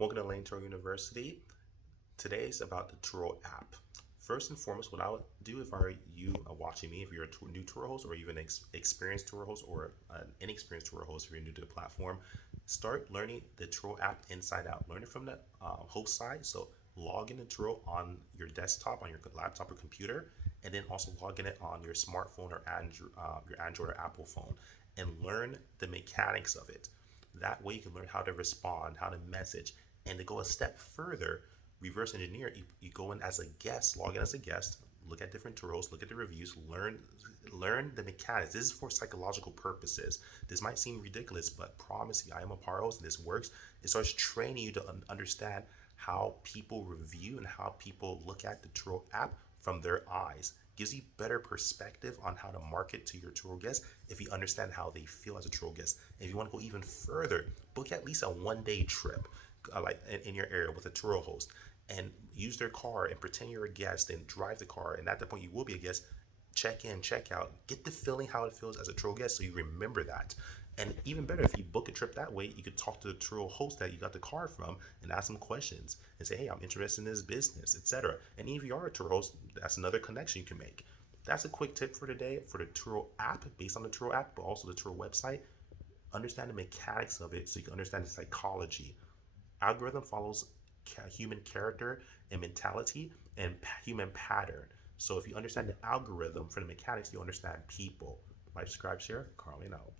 Welcome to Layn Tik University. Today is about the Turo app. First and foremost, what I would do if I were you watching me, if you're a new Turo host or even experienced Turo host or an inexperienced Turo host if you're new to the platform, start learning the Turo app inside out. Learn it from the host side. So log into Turo on your desktop, on your laptop or computer, and then also log in it on your smartphone or your Android or Apple phone, and learn the mechanics of it. That way you can learn how to respond, how to message, and to go a step further, reverse engineer. You go in as a guest, log in as a guest, look at different tutorials, look at the reviews, learn the mechanics. This is for psychological purposes. This might seem ridiculous, but promise you, I am a power host and this works. It starts training you to understand how people review and how people look at the Turo app from their eyes. Gives you better perspective on how to market to your Turo guests if you understand how they feel as a Turo guest. And if you want to go even further, book at least a 1 day trip like in your area with a Turo host and use their car and pretend you're a guest and drive the car. And at that point, you will be a guest. Check in, check out, get the feeling how it feels as a Turo guest so you remember that. And even better, if you book a trip that way, you could talk to the Turo host that you got the car from and ask them questions and say, hey, I'm interested in this business, etc. And even if you are a Turo host, that's another connection you can make. That's a quick tip for today for the Turo app, based on the Turo app, but also the Turo website. Understand the mechanics of it so you can understand the psychology. Algorithm follows human character and mentality and human pattern. So if you understand the algorithm for the mechanics, you understand people. Like, subscribe, share, Carl, out.